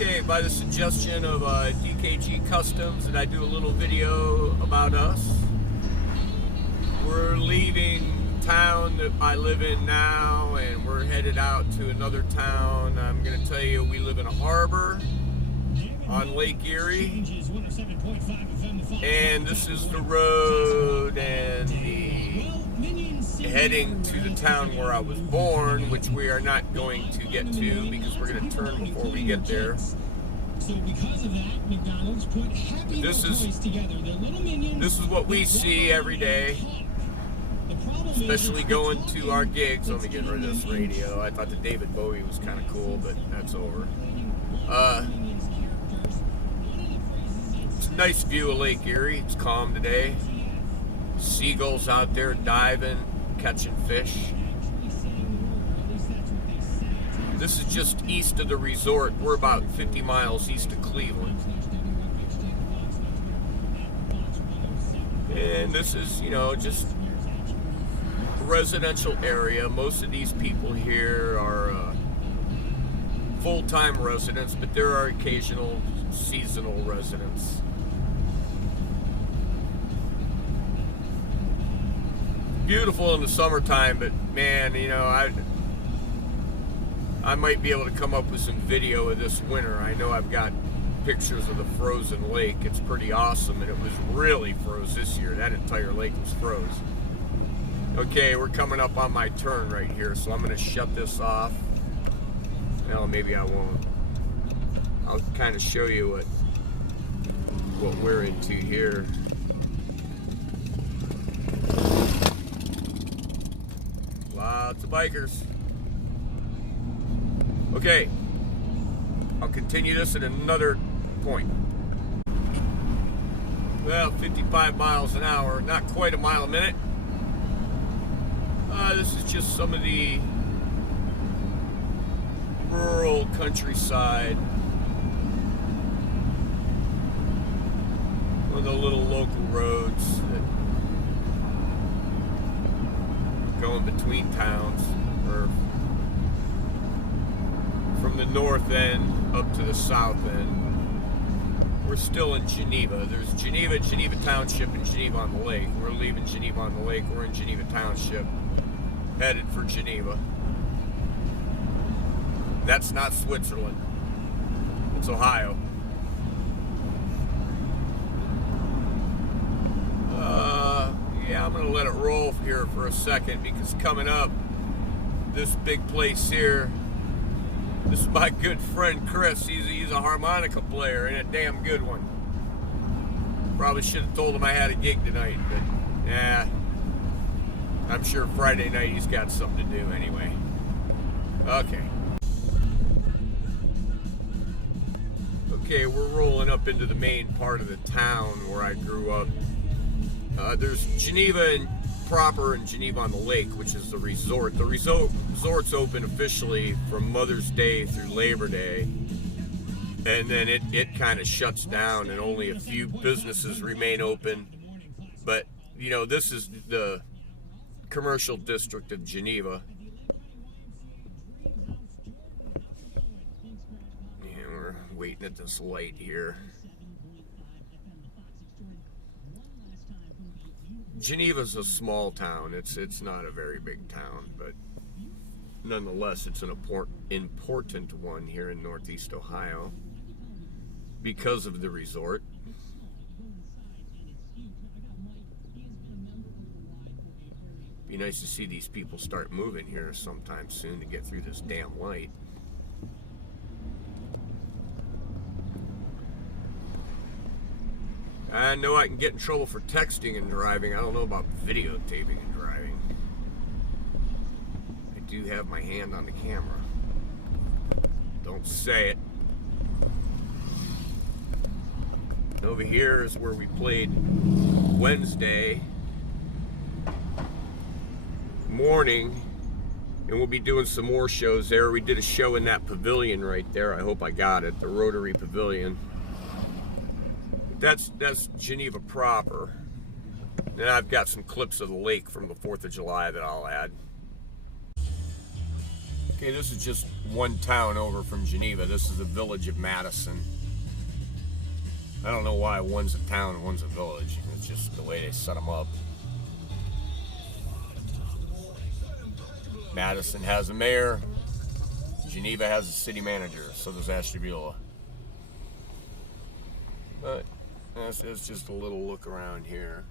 Okay, by the suggestion of DKG Customs, that I do a little video about us. We're leaving town that I live in now, and we're headed out to another town. I'm going to tell you, we live in a harbor on Lake Erie, and this is the road and the heading to the town where I was born, which we are not going to get to because we're going to turn before we get there. So because of that, McDonald's put Happy Meal toys together. They're little minions. This is what we see every day, especially going to our gigs. Let me get rid of this radio. I thought the David Bowie was kind of cool, but that's over. It's a nice view of Lake Erie. It's calm today. Seagulls out there diving, catching fish. This is just east of the resort. We're about 50 miles east of Cleveland. And this is, you know, just a residential area. Most of these people here are full-time residents, but there are occasional seasonal residents. Beautiful in the summertime, but man, you know, I might be able to come up with some video of this winter. I know I've got pictures of the frozen lake. It's pretty awesome, and it was really froze this year. That entire lake was froze. Okay, we're coming up on my turn right here, so I'm going to shut this off. Well, maybe I won't. I'll kind of show you what we're into here. Lots of bikers. Okay, I'll continue this at another point. Well, 55 miles an hour, not quite a mile a minute. This is just some of the rural countryside. One of the little local roads that go in between towns, or from the north end up to the south end. We're still in Geneva. There's Geneva, Geneva Township, and Geneva on the Lake. We're leaving Geneva on the Lake. We're in Geneva Township, headed for Geneva. That's not Switzerland. It's Ohio. Yeah, I'm gonna let it roll here for a second, because coming up, this big place here, this is my good friend Chris. He's a harmonica player, and a damn good one. Probably should have told him I had a gig tonight, but yeah, I'm sure Friday night he's got something to do anyway. Okay. Okay, we're rolling up into the main part of the town where I grew up. There's Geneva proper and Geneva on the Lake, which is the resort. The resort's open officially from Mother's Day through Labor Day, and then it kind of shuts down, and only a few businesses remain open. But you know, this is the commercial district of Geneva. Yeah, we're waiting at this light here. Geneva's a small town. It's not a very big town, but nonetheless, it's an important one here in Northeast Ohio because of the resort. Be nice to see these people start moving here sometime soon to get through this damn light. I know I can get in trouble for texting and driving. I don't know about videotaping and driving. I do have my hand on the camera. Don't say it. Over here is where we played Wednesday morning, and we'll be doing some more shows there. We did a show in that pavilion right there. I hope I got it, the Rotary Pavilion. That's Geneva proper. And I've got some clips of the lake from the 4th of July that I'll add. Okay, this is just one town over from Geneva. This is the village of Madison. I don't know why one's a town and one's a village. It's just the way they set them up. Madison has a mayor. Geneva has a city manager. So does Ashtabula. But that's just a little look around here.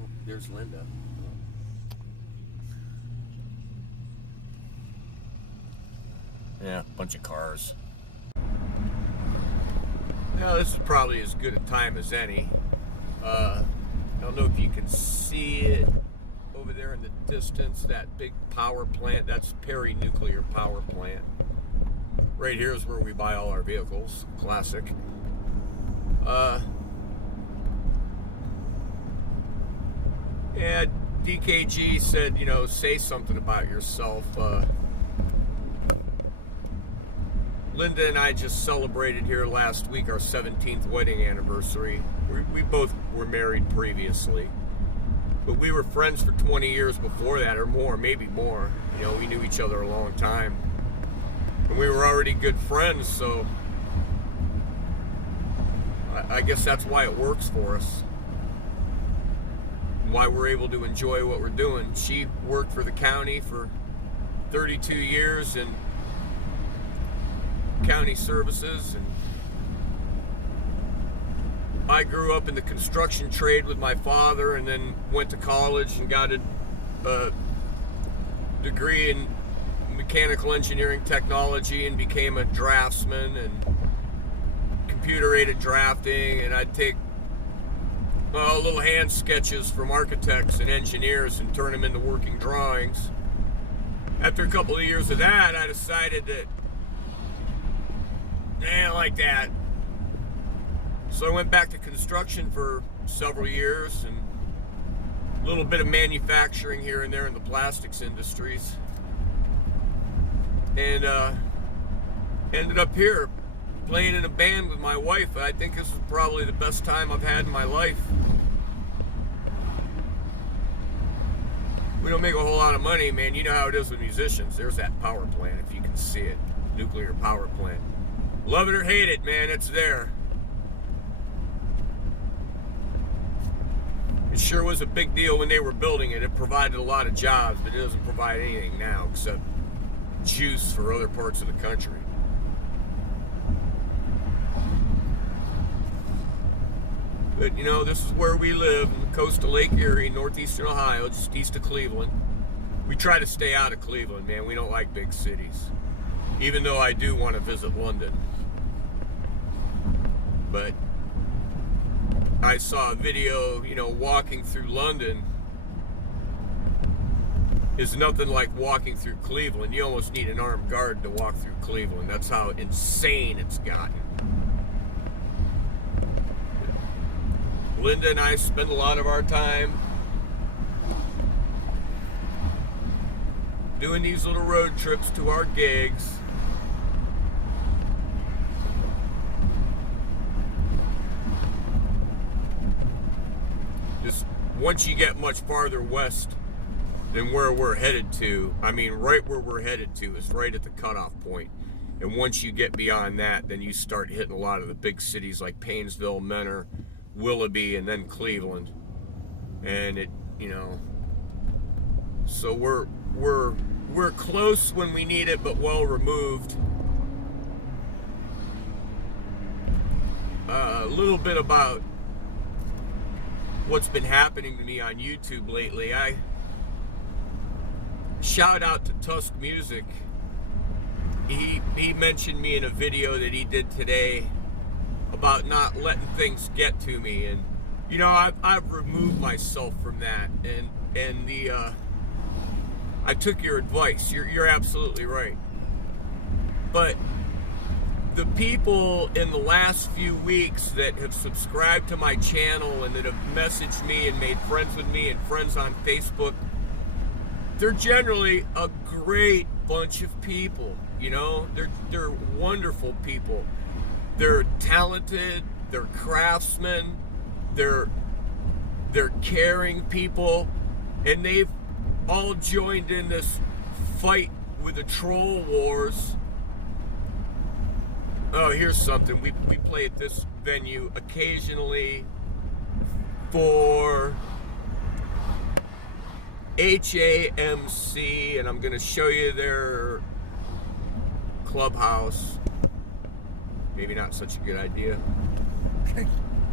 Oh, there's Linda. Yeah, bunch of cars. Now this is probably as good a time as any. I don't know if you can see it over there in the distance, that big power plant. That's Perry Nuclear Power Plant. Right here is where we buy all our vehicles. Classic. Yeah, DKG said, you know, say something about yourself. Linda and I just celebrated here last week our 17th wedding anniversary. We both were married previously, but we were friends for 20 years before that, or more, maybe more. You know, we knew each other a long time, and we were already good friends, so I guess that's why it works for us, and why we're able to enjoy what we're doing. She worked for the county for 32 years, and county services, and I grew up in the construction trade with my father, and then went to college and got a degree in mechanical engineering technology and became a draftsman and computer-aided drafting, and I'd take little hand sketches from architects and engineers and turn them into working drawings. After a couple of years of that, I decided that I like that. So I went back to construction for several years and a little bit of manufacturing here and there in the plastics industries. And ended up here playing in a band with my wife. I think this is probably the best time I've had in my life. We don't make a whole lot of money, man. You know how it is with musicians. There's that power plant, if you can see it. Nuclear power plant. Love it or hate it, man, it's there. It sure was a big deal when they were building it. It provided a lot of jobs, but it doesn't provide anything now except juice for other parts of the country. But you know, this is where we live, on the coast of Lake Erie, northeastern Ohio, just east of Cleveland. We try to stay out of Cleveland, man. We don't like big cities. Even though I do want to visit London. But I saw a video, you know, walking through London is nothing like walking through Cleveland. You almost need an armed guard to walk through Cleveland. That's how insane it's gotten. Linda and I spend a lot of our time doing these little road trips to our gigs. Just once you get much farther west than where we're headed to, I mean, right where we're headed to is right at the cutoff point. And once you get beyond that, then you start hitting a lot of the big cities like Painesville, Mentor, Willoughby, and then Cleveland. And it, you know, so we're close when we need it, but well removed. A little bit about what's been happening to me on YouTube lately. I shout out to Tusk Music. He mentioned me in a video that he did today about not letting things get to me, and you know, I've removed myself from that, and I took your advice. You're absolutely right. But the people in the last few weeks that have subscribed to my channel and that have messaged me and made friends with me and friends on Facebook, they're generally a great bunch of people. You know, they're wonderful people. They're talented, they're craftsmen, they're caring people, and they've all joined in this fight with the troll wars. Oh, here's something. We play at this venue occasionally for HAMC, and I'm gonna show you their clubhouse. Maybe not such a good idea.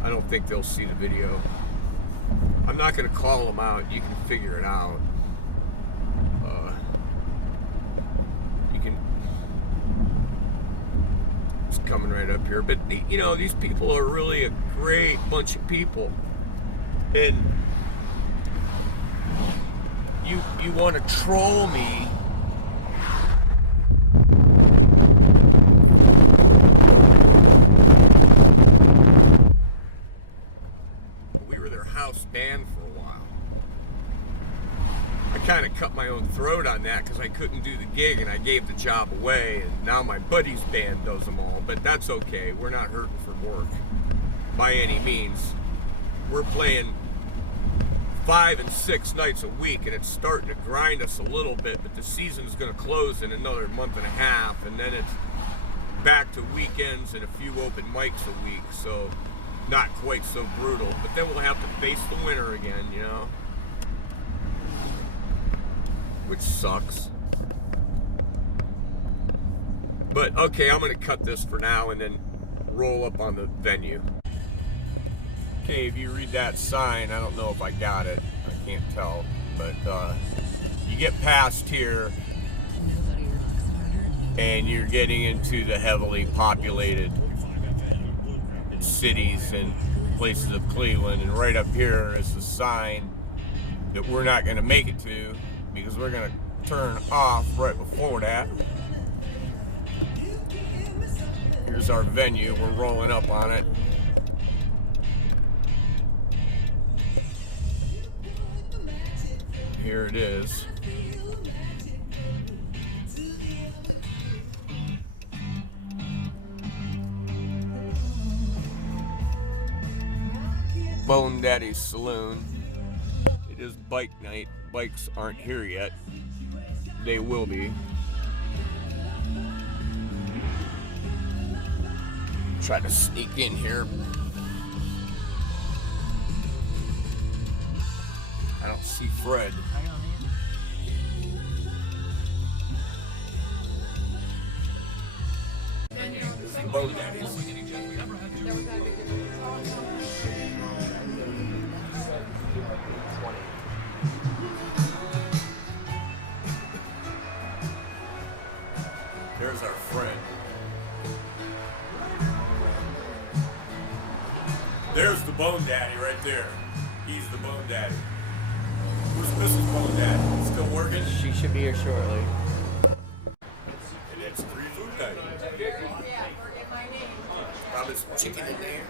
I don't think they'll see the video. I'm not gonna call them out. You can figure it out. You can. It's coming right up here, but you know, these people are really a great bunch of people, and you want to troll me. We were their house band for a while. I kind of cut my own throat on that because I couldn't do the gig and I gave the job away, and now my buddy's band does them all, but that's okay. We're not hurting for work by any means. We're playing 5 and 6 nights a week, and it's starting to grind us a little bit, but the season's going to close in another month and a half, and then it's back to weekends and a few open mics a week, so not quite so brutal, but then we'll have to face the winter again, you know, which sucks. But okay, I'm going to cut this for now and then roll up on the venue. Okay, if you read that sign, I don't know if I got it. I can't tell. But you get past here and you're getting into the heavily populated cities and places of Cleveland. And right up here is the sign that we're not going to make it to because we're going to turn off right before that. Here's our venue. We're rolling up on it. Here it is. Bone Daddy's Saloon. It is bike night. Bikes aren't here yet. They will be. Try to sneak in here. I don't see Fred. Bone Daddies. There's our friend. There's the Bone Daddy right there. He's the Bone Daddy. Where's Mrs. Bone Daddy? Still working? She should be here shortly. And it's free food night. Probably some chicken in there.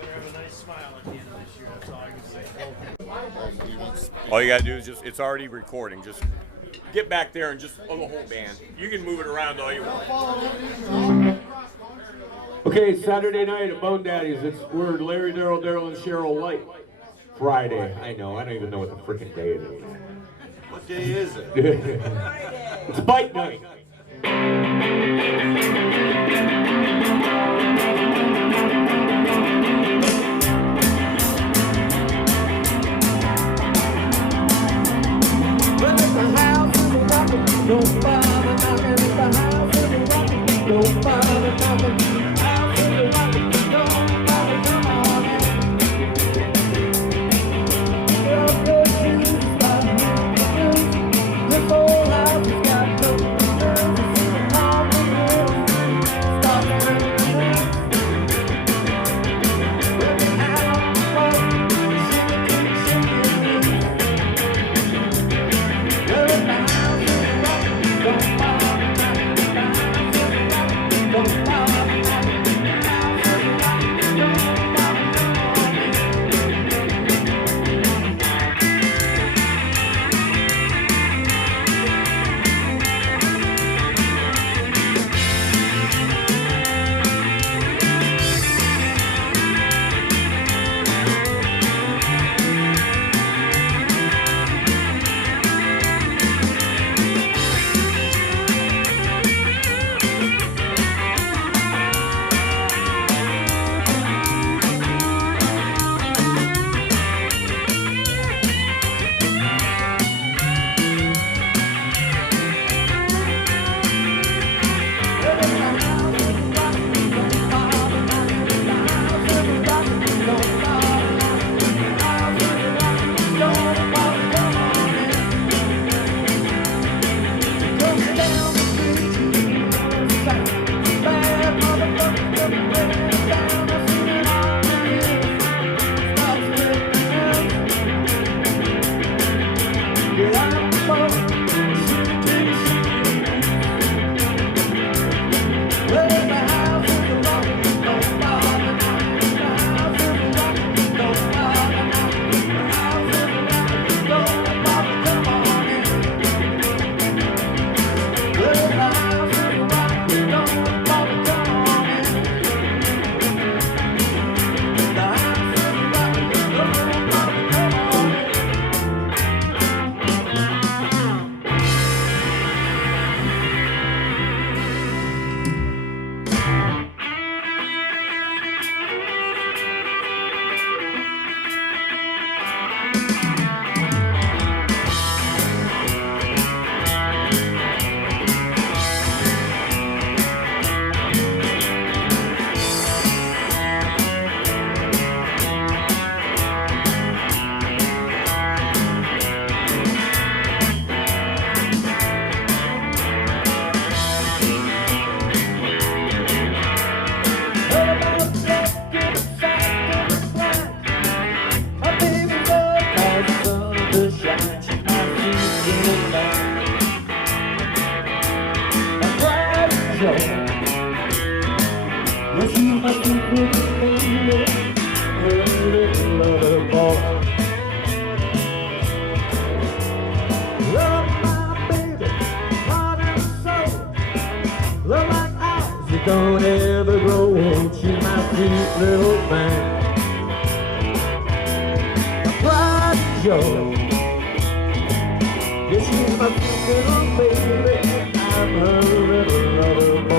Better have a nice smile at the end of this year, that's all I can say. All you gotta do is just, it's already recording. Just get back there and just, the whole band. You can move it around all you want. Okay, Saturday night at Bone Daddy's. We're Larry, Daryl and Sheryl Light. Friday. I know, I don't even know what the freaking day it is. What day is it? It's bike night. little band. My pride and joy. Yes, she's my sweet little baby, her little lover boy. Love my baby, heart and soul. Love like ours, it don't ever grow. She's my sweet little band. My pride and joy. Yes, she's my sweet little baby, I'm her little lover boy.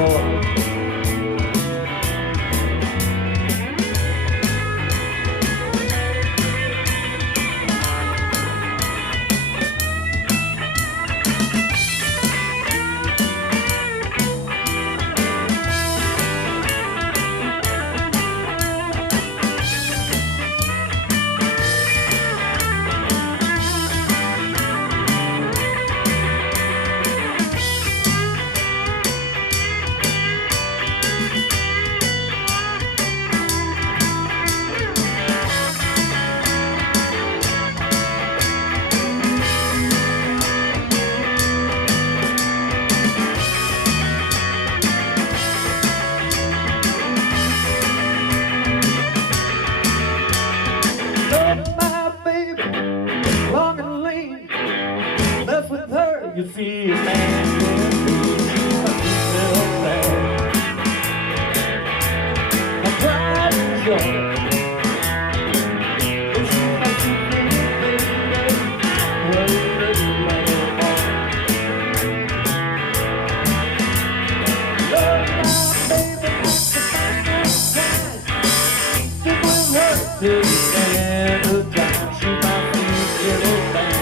You see a man little band. My pride and joy. It's my sweet little baby, her little lover boy. Love my baby, stick with her till the end of time. She's my sweet little band.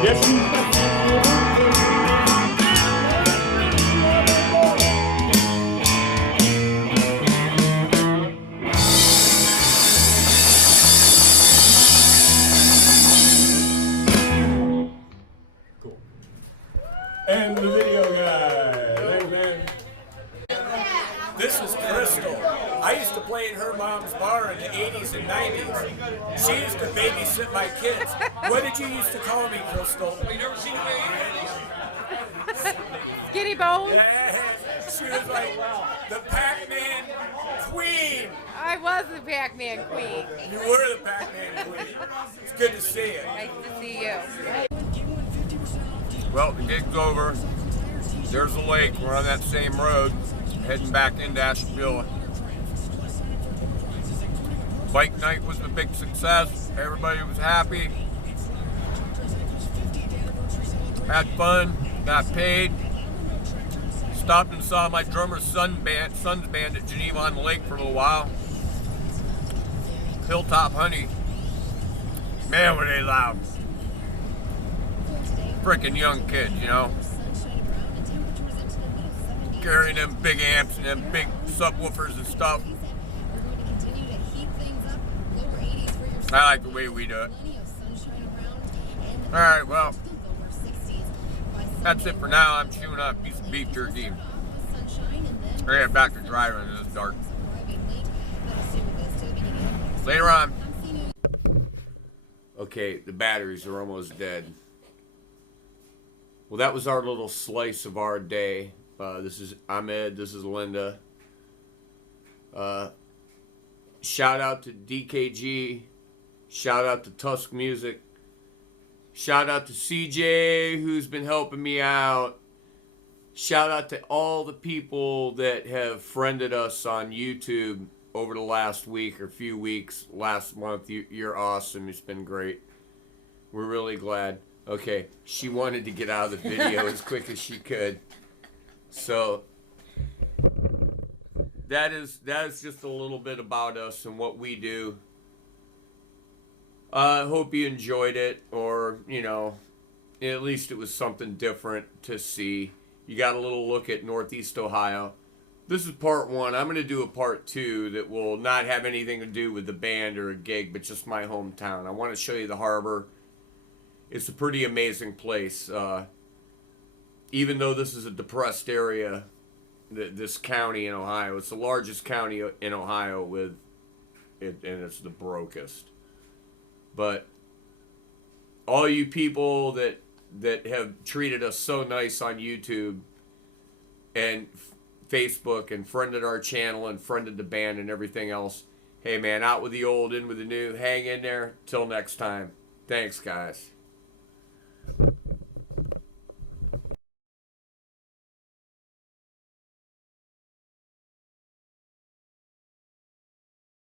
Yes, she's my cool. And the video guy. This is Crystal. I used to play in her mom's bar in the 80s and 90s. She used to babysit my kids. What did you used to call me, Crystal? You never seen me? Skinny Bones? She was like the Pac-Man queen. I was the Pac-Man queen. You were the Pac-Man queen. It's good to see you. Nice to see you. Well, the gig's over. There's the lake. We're on that same road, heading back into Ashtabula. Bike night was a big success. Everybody was happy. Had fun. Got paid. Stopped and saw my drummer's son's band at Geneva on the Lake for a little while. Hilltop Honey. Man, were they loud. Freaking young kids, you know. carrying them big amps and them big subwoofers and stuff. I like the way we do it. Alright, well, that's it for now. I'm chewing on a piece of beef jerky. We're heading back to driving in this dark. Later on. Okay, the batteries are almost dead. Well, that was our little slice of our day. This is Ahmed. This is Linda. Shout out to DKG. Shout out to Tusk Music. Shout out to CJ, who's been helping me out. Shout out to all the people that have friended us on YouTube over the last week or few weeks, last month. You're awesome. It's been great. We're really glad. Okay, she wanted to get out of the video as quick as she could. So that is just a little bit about us and what we do. I hope you enjoyed it, or, you know, at least it was something different to see. You got a little look at Northeast Ohio. This is part one. I'm going to do a part two that will not have anything to do with the band or a gig, but just my hometown. I want to show you the harbor. It's a pretty amazing place. Even though this is a depressed area, this county in Ohio, it's the largest county in Ohio with it, and it's the brokest. But all you people that have treated us so nice on YouTube and Facebook and friended our channel and friended the band and everything else, hey man, out with the old, in with the new. Hang in there. Till next time. Thanks, guys.